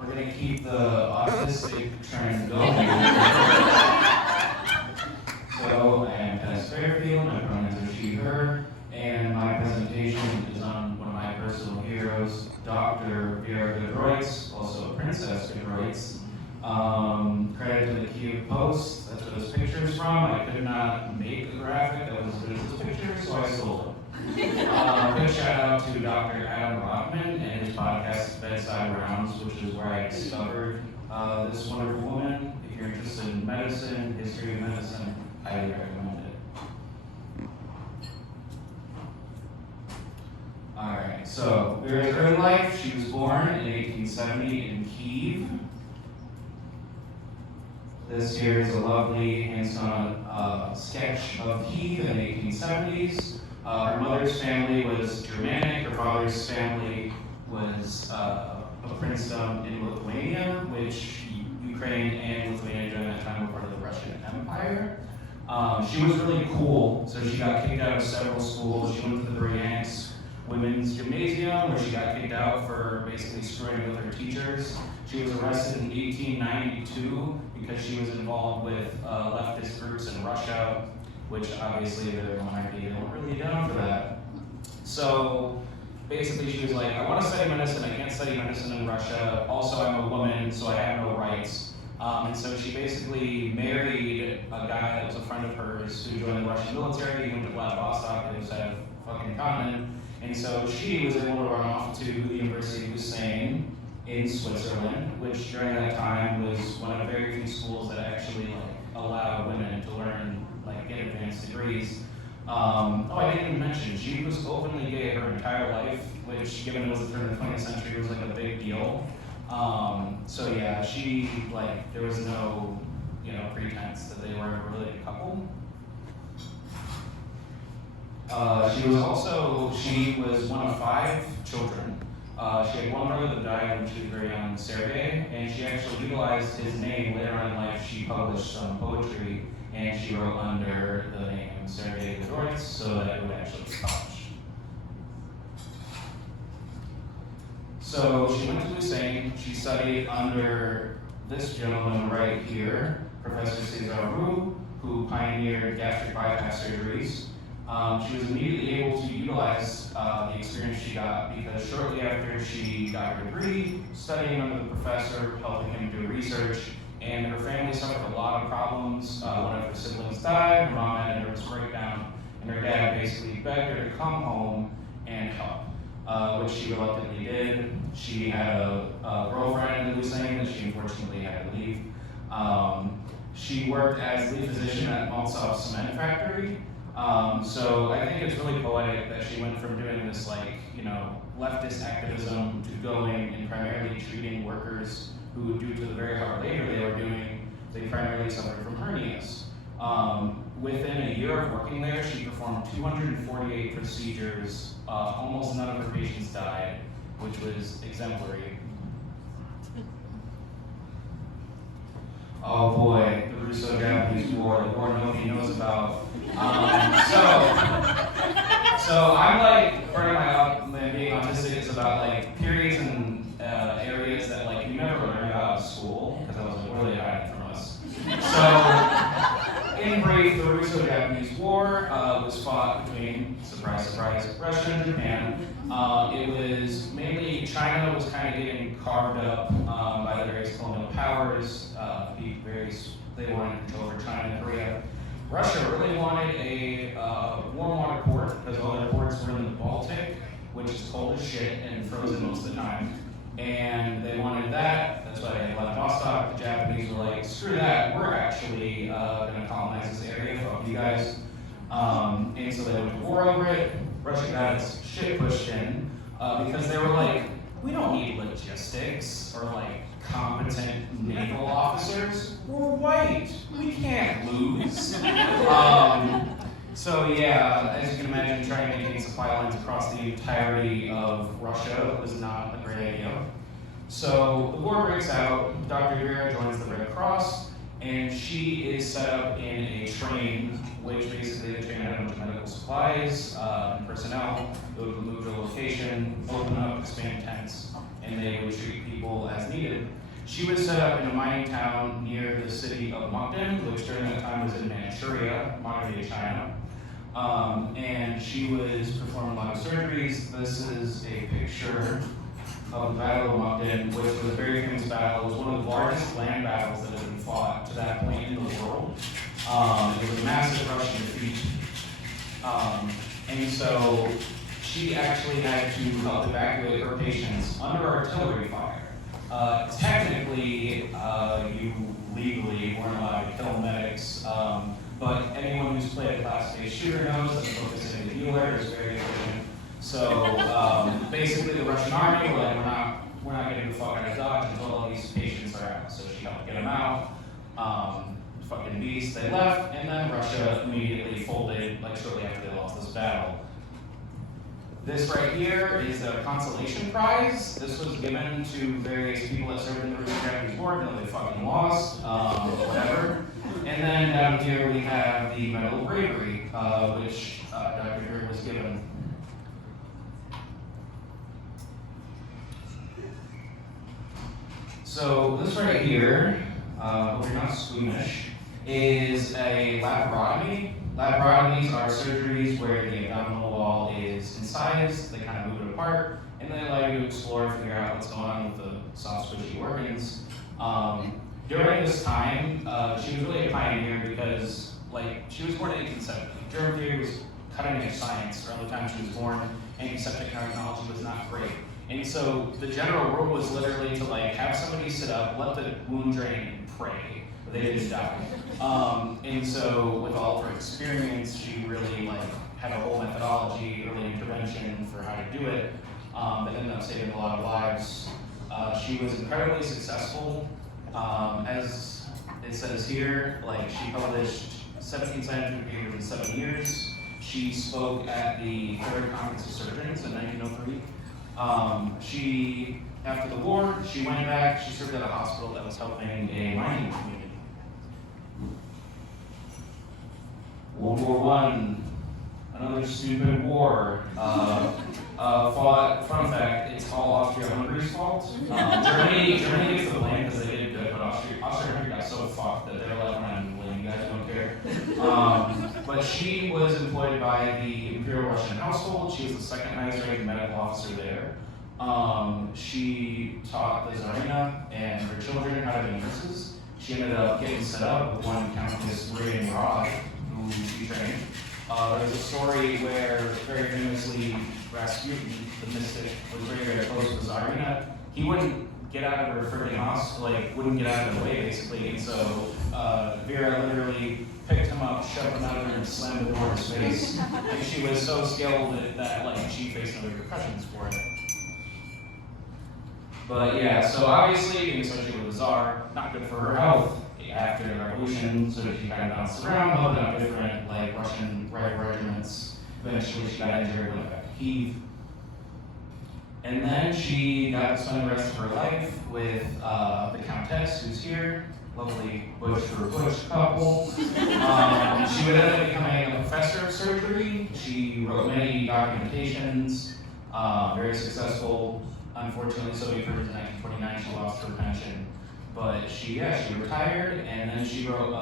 we're going to keep the autistic trend going. So I am Tess Fairfield, my pronouns are she, her, and my presentation is on one of my personal heroes, Dr. Vera Gedroits, also Princess Gedroits. Credit to the Kyiv Post, that's where this picture is from. I could not make a graphic that was as good as this picture, so I stole it. Big shout out to Dr. Adam Rockman and his podcast Bedside Rounds, which is where I discovered this wonderful woman. If you're interested in medicine, history of medicine, highly recommend it. Alright, so Vera's early life, she was born in 1870 in Kyiv. This here is a lovely hands-on sketch of Kyiv in the 1870s. Her mother's family was Germanic, her father's family was a princedom in Lithuania, which Ukraine and Lithuania during that time were part of the Russian Empire. She was really cool, so she got kicked out of several schools. She went to the Bryansk Women's Gymnasium, where she got kicked out for basically screwing with her teachers. She was arrested in 1892 because she was involved with leftist groups in Russia, which obviously the monarchy don't really down for that. So basically she was like, I want to study medicine, I can't study medicine in Russia. Also, I'm a woman, so I have no rights. And so she basically married a guy that was a friend of hers who joined the Russian military. He went to Vladivostok, it was at a fucking continent. And so she was able to run off to the University of Lausanne in Switzerland, which during that time was one of very few schools that actually allowed women to learn get advanced degrees. I didn't even mention, she was openly gay her entire life, which given it was the turn of the 20th century was a big deal. So yeah, she there was no pretense that they were ever really a couple. She was one of 5 children. She had one brother that died when she was very young, Sergei, and she actually utilized his name later on in life. She published some poetry, and she wrote under the name Vera Gedroits so that it would actually be published. So she went to Lausanne. She studied under this gentleman right here, Professor César Roux, who pioneered gastric bypass surgeries. She was immediately able to utilize the experience she got because shortly after she got her degree, studying under the professor, helping him do research, and her family suffered a lot of problems. One of her siblings died, her mom had a nervous breakdown, and her dad basically begged her to come home and help, which she reluctantly did. She had a girlfriend in Lausanne that she unfortunately had to leave. She worked as the physician at Maltsov's cement factory. So I think it's really poetic that she went from doing this leftist activism to going and primarily treating workers who, due to the very hard labor they were doing, they primarily suffered from hernias. Within a year of working there, she performed 248 procedures. Almost none of her patients died, which was exemplary. Oh boy, the Russo-Japanese War, the war nobody knows about. So I'm learning my being autistic is about periods and areas that you never learn about in school because I was really hiding from us. So in brief, the Russo-Japanese War was fought between, surprise, surprise, Russia and Japan. It was mainly China was kind of getting carved up by the various colonial powers. They wanted to control over China and Korea. Russia really wanted a warm water port because all their ports were in the Baltic, which is cold as shit and frozen most of the time. And they wanted that. That's why they had Vladivostok. The Japanese were like, screw that, we're actually going to colonize this area, fuck you guys. And so they went to war over it. Russia got its shit pushed in because they were like, we don't need logistics or competent naval officers. We're white. We can't lose. So yeah, as you can imagine, trying to maintain supply lines across the entirety of Russia was not a great idea. So the war breaks out. Dr. Vera joins the Red Cross, And she is set up in a train, which basically the train had a bunch of medical supplies and personnel. They would move to a location, open up, expand tents, and they would treat people as needed. She was set up in a mining town near the city of Mukden, which during that time was in Manchuria, modern-day China. And she was performing a lot of surgeries. This is a picture of the Battle of Mukden, which was a very famous battle. It was one of the largest land battles that had been fought to that point in the world. It was a massive Russian defeat. And so she actually had to help evacuate her patients under artillery fire. Technically, you legally weren't allowed to kill medics, but anyone who's played a class-based shooter knows that the focus in the healer is very efficient. So basically, the Russian army were like, we're not getting the fuck out of Dodge until all these patients are out. So she helped get them out. Fucking beasts, they left, and then Russia immediately folded, like shortly after they lost this battle. This right here is a consolation prize. This was given to various people that served in the Russo-Japanese War until they fucking lost, whatever. And then down here we have the Medal of Bravery, which Dr. Greer was given. So this right here, hope you're not squeamish, is a laparotomy. Laparotomies are surgeries where the abdominal wall is incised, they kind of move it apart, and they allow you to explore and figure out what's going on with the soft, squishy organs. During this time, she was really a pioneer because, like, she was born in 1870. Germ theory was cutting-edge science around the time she was born. Antiseptic technology was not great. And so the general rule was literally to, like, have somebody sit up, let the wound drain, and pray. But they didn't die. And so with all of her experience, she really, like, had a whole methodology, early intervention for how to do it that ended up saving a lot of lives. She was incredibly successful. As it says here, like, she published 17 scientific papers in 7 years. She spoke at the Third Conference of Surgeons in 1903. After the war, she went back, she served at a hospital that was helping a mining community. World War I, another stupid war, fought, fun fact, it's all Austria-Hungary's fault. Germany gets the blame because they did good, but Austria-Hungary got so fucked that they're like, well, you guys don't care. But she was employed by the Imperial Russian household. She was the second highest rated medical officer there. She taught the Tsarina and her children how to be nurses. She ended up getting set up with one Countess Rod, who she trained. There's a story where, very famously, Rasputin, the mystic, was very, very close to Tsarina. He wouldn't get out of her freaking house, like, wouldn't get out of the way, basically. And so Vera literally picked him up, shoved him out of her, and slammed the door in his face. And she was so skilled that like, she faced no repercussions for it. But yeah, so obviously, being associated with the Tsar, not good for her health. After the revolution, so she kind of bounced around, helped out different, like, Russian regiments. Eventually, she got injured, went back to Kiev. And then she got to spend the rest of her life with the Countess, who's here. Lovely butch for butch couple. She would end up becoming a professor of surgery. She wrote many documentations, very successful. Unfortunately, Soviet in 1929, she lost her pension. But she retired, and then she wrote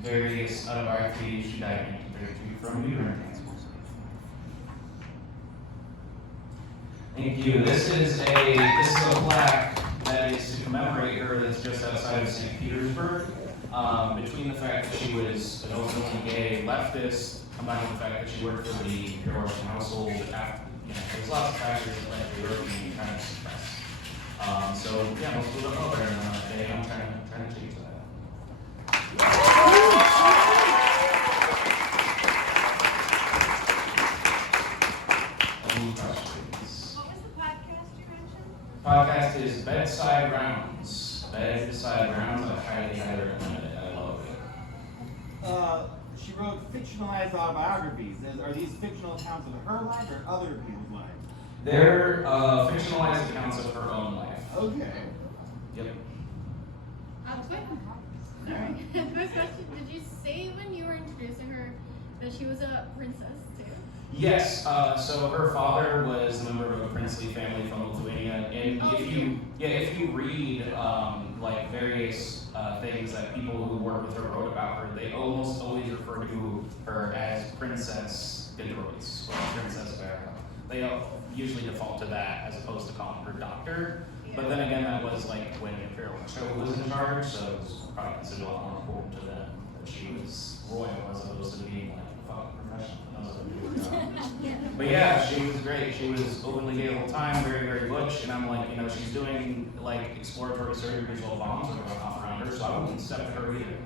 various autobiographies. She died in 1932 from uterine cancer. Thank you. This is a plaque that is to commemorate her. That's just outside of St. Petersburg. Between the fact that she was an openly gay leftist, combined with the fact that she worked for the Imperial Russian household, there's lots of factors that led to her being kind of suppressed. So yeah, most people don't know better than that today. I'm trying to change that. Any questions? What was the podcast you mentioned? Podcast is Bedside Rounds. Bedside Rounds. I highly recommend it. I love it. She wrote fictionalized autobiographies. Are these fictional accounts of her life or other people's lives? They're fictionalized accounts of her own life. Okay. Yep. Alright. Quick question. Did you say when you were introducing her that she was a princess too? Yes, so her father was a member of a princely family from Lithuania, and if you read like various things that people who work with her wrote about her, they almost always refer to her as Princess Gedroits or Princess Vera. They usually default to that as opposed to calling her doctor. But then again, that was like when the Imperial Show was in charge, so it was probably considered a lot more important to them that she was royal as opposed to being like a fucking professional. But yeah, she was great. She was openly gay the whole time, very, very butch. And I'm like, she's doing like exploratory surgeries while bombs are going off around her, so I wouldn't step to her either.